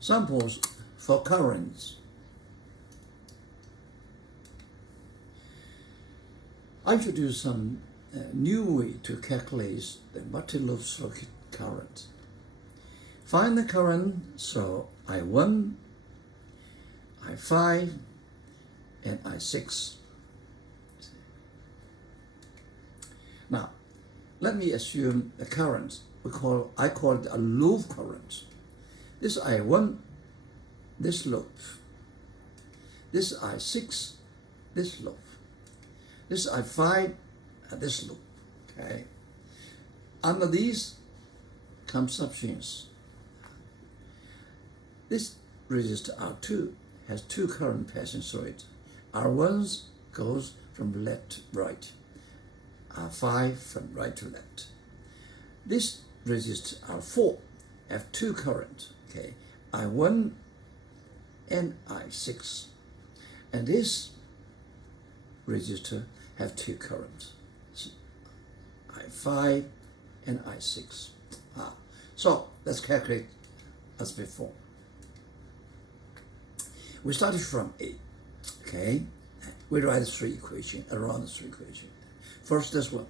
Samples for currents. I introduce some new way to calculate the multi-loop circuit current. Find the current through I1, I5, and I6. Now, let me assume the current I call it a loop current. This I1, this loop. This I6, this loop. This I5, this loop. Okay. Under these conceptions, this resistor R2 has two current passing through it. R1 goes from left to right. R5 from right to left. This resistor R4 have two current, okay, I1 and I6. And this resistor have two currents, I5 and I6. So let's calculate as before. We started from A, okay? We write three equations, around the three equations. First, this one,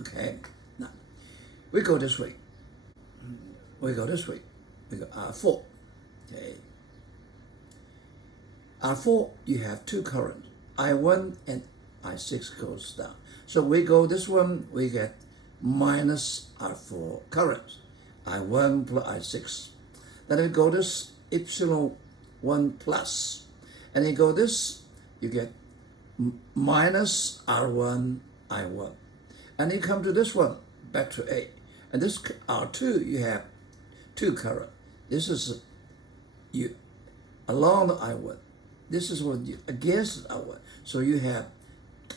okay? Now, we go this way. We go this way. We go R4, okay? R4, you have two currents, I1 and I6 goes down. So we go this one, we get minus R4 current, I1 plus I6. Then we go this epsilon 1 plus, and you go this, you get minus R1, I1. And you come to this one, back to A. And this R2, you have two current. This is you along the I1. This is what you against I1. So you have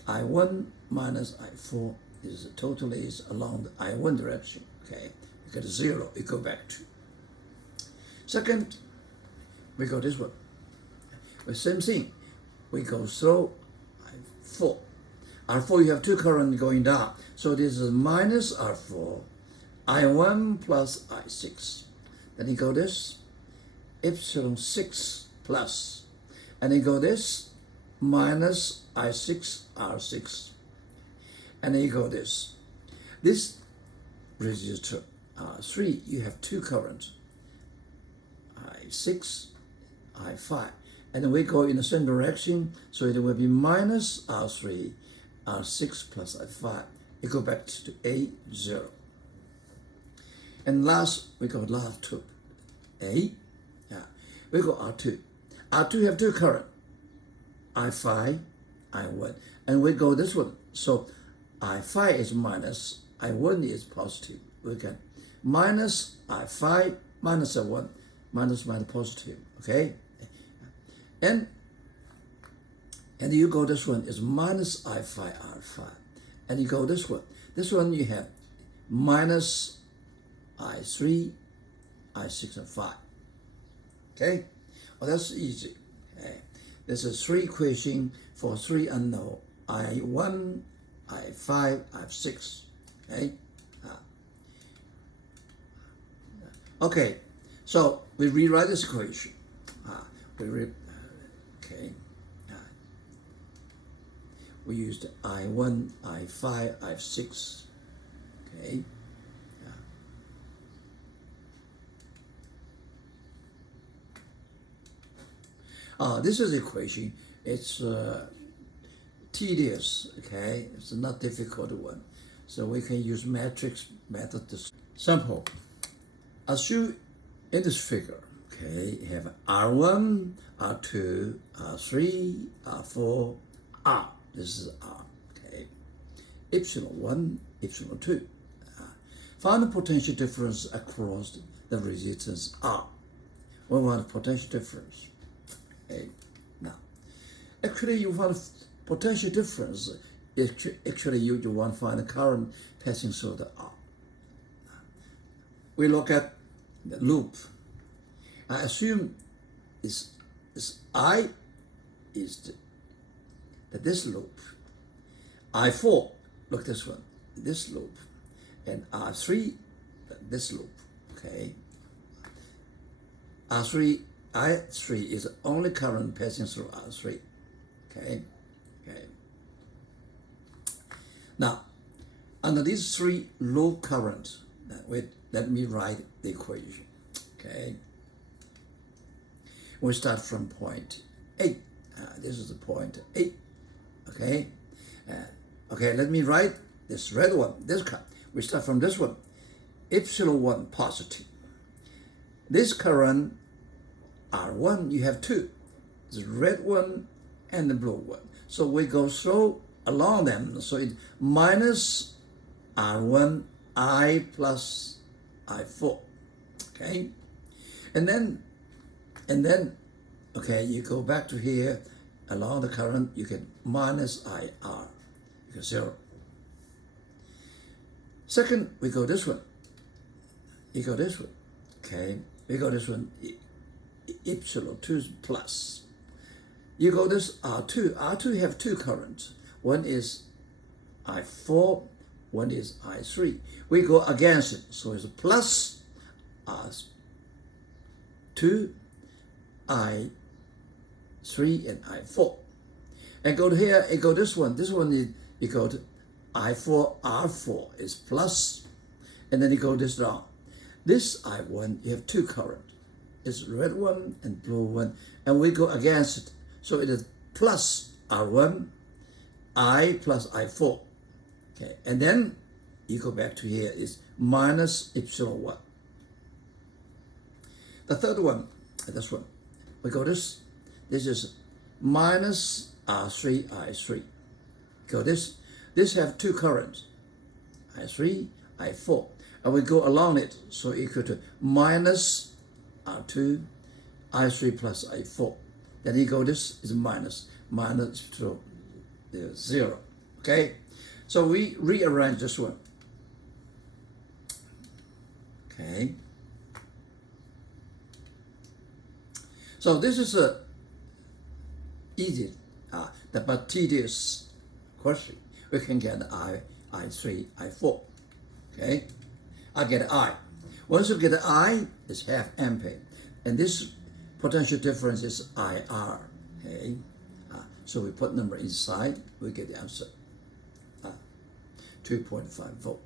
I1 minus I4 is totally is along the I1 direction. Okay, you get 0, you go back to. Second, we go this one. The same thing. We go through I4. R4 you have two current going down. So this is minus R4, I1 plus I6. Then you go this, epsilon 6 plus. And you go this, minus I6, R6. And then you go this. This resistor R3, you have two currents, I6, I5. And then we go in the same direction, so it will be minus R3, R6 plus I5. You go back to A0. And last, we go last to A. Yeah. We go R2. R2 have two current, I5, I1. And we go this one. So I5 is minus, I1 is positive. We get minus I5 minus I1, minus positive. Okay? And you go this one is minus I5, R5. And you go this one. This one you have minus I3, I6, and 5. Okay? Well, that's easy. Okay? This is three equation for three unknown. I1, I5, I6. Okay? Okay, so we rewrite this equation. We used I1, I5, I6. Okay. This is equation. It's tedious. Okay, it's not difficult one. So we can use matrix method to sample. Assume in this figure, okay, you have R1, R2, R3, R4, R. This is R, okay. Epsilon 1, epsilon 2. Find the potential difference across the resistance R. We want potential difference. Okay. Now, actually you want potential difference. Actually you want to find the current passing through the R. We look at the loop. I assume I is this loop. I4, look this one, this loop. And R3, this loop, okay? R3, I3 is the only current passing through R3. Okay. Now, under these three low currents, let me write the equation. Okay. We start from point A. This is the point A. Okay. Okay, let me write this red one, this current. We start from this one, epsilon 1 positive. This current R1, you have two, the red one and the blue one. So we go through along them. So it's minus R1 I plus I4. Okay, and then okay, you go back to here along the current, you get minus IR, you get 0. Second, we go this one. You go this one. Okay, we go this one. Epsilon 2 plus. You go this R2. R2 have two currents. One is I4, one is I3. We go against it, so it's plus R2, I3, and I4. And go to here, you go this one. This one is, you go to I4, R4 is plus, and then you go this down. This I1, you have two current. It's red one and blue one, and we go against it. So it is plus R1, I plus I4. Okay, and then you go back to here is minus epsilon 1. The third one, this one, we go this is minus R3, I3. Go this have two currents, I3, I4, and we go along it, so equal to minus R2, I3 plus I4. Then you go this is minus to 0. Okay, so we rearrange this one. Okay, so this is a easy but tedious question. We can get I3, I4. Okay, I get I. Once you get I, it's half ampere, and this potential difference is IR. Okay, so we put number inside, we get the answer, 2.5 volt.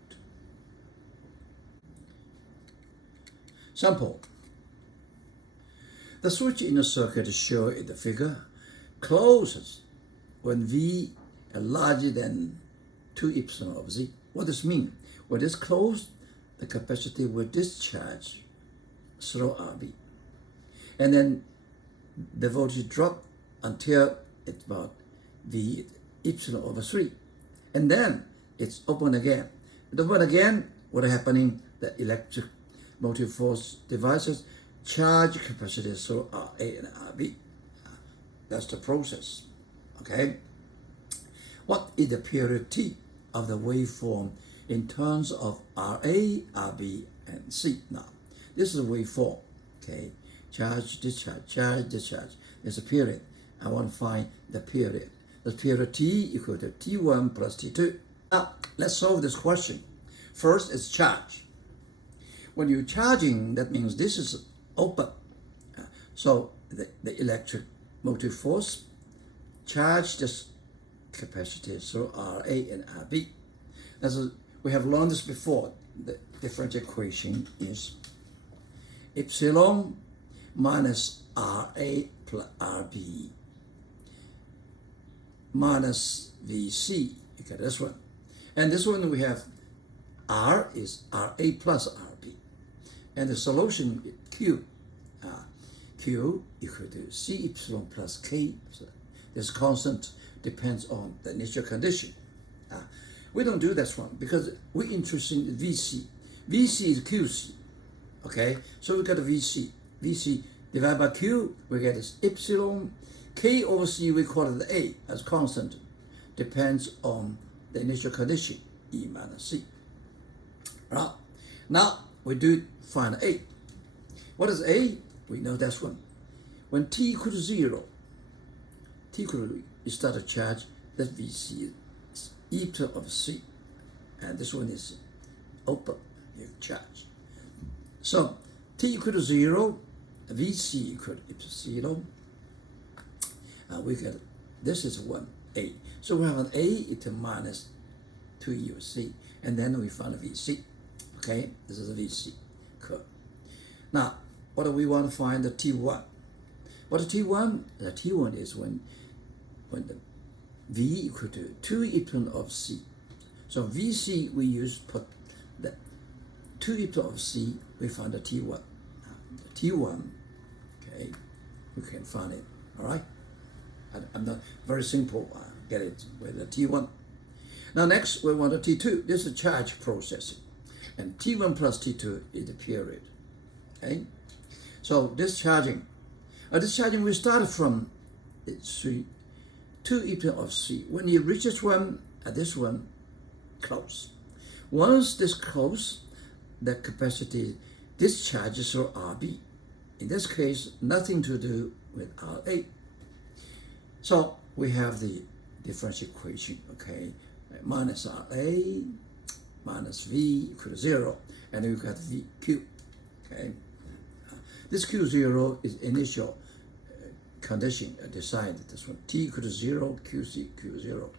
Sample. The switch in the circuit shown in the figure closes when V is larger than 2 epsilon of Z. What does this mean? When it's closed, the capacitor will discharge through RB. And then the voltage drop until it's about the epsilon over 3. And then it's open again. It open again, what is happening? The electric motive force devices charge capacitors through RA and RB. That's the process. Okay? What is the period T of the waveform in terms of RA, RB, and C? Now, this is a waveform. Okay? Charge, discharge. There's a period. I want to find the period. The period T equal to T1 plus T2. Now, let's solve this question. First is charge. When you're charging, that means this is open. So the electric motive force charge this capacitor through RA and RB. We have learned this before. The differential equation is epsilon minus RA plus RB minus VC. You get this one. And this one we have R is RA plus RB. And the solution is Q. Q equal to C epsilon plus K. So this constant depends on the initial condition. We don't do this one because we're interested in VC. VC is QC. Okay, so we got a VC. VC divided by Q, we get this epsilon. K over C, we call it the A as constant. Depends on the initial condition, E minus C. Right. Now we do find A. What is A? We know that's one. When T equals to 0, T equals to, you start to charge, that VC is epsilon of C. And this one is open, you charge. So T equal to 0, Vc equal to epsilon 0. We get this is 1a. So we have an a equal to minus 2e of c, and then we find Vc. Okay, this is a Vc curve. Now, what do we want to find? The T1. What the T1 is when the V equal to 2 epsilon of c. So Vc we put the 2 epsilon of c, we find the T1. The T1, okay, you can find it, all right? I'm not very simple, get it with the T1. Now next we want a T2. This is charge processing. And T1 plus T2 is the period, okay? So discharging we start from 2 epsilon of c. When you reach this one, this one close. Once this close, the capacity discharges through RB. In this case, nothing to do with RA. So we have the differential equation, okay? Minus RA minus V equal to 0, and then we got VQ, okay? This Q0 is initial condition decided. This one, T equal to 0, QC, Q0.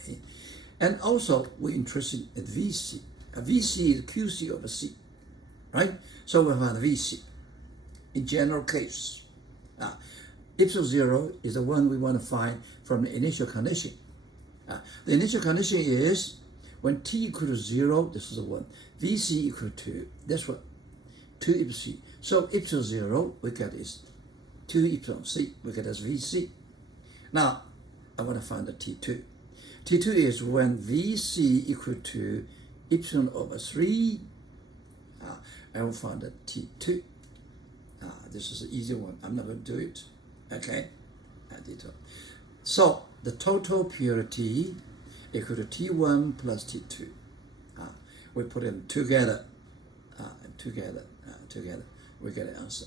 Okay? And also, we're interested in VC. VC is QC over C, right? So we find VC. In general case, epsilon 0 is the one we want to find from the initial condition. The initial condition is when T equal to 0, this is the one. Vc equal to this one, 2 epsilon C. So epsilon 0 we get is 2 epsilon C. We get as Vc. Now I want to find the T2. T2 is when Vc equal to epsilon over 3. I will find the T2. This is an easy one. I'm not going to do it. Okay. So the total purity equal to T1 plus T2. We put them together, together. We get an answer.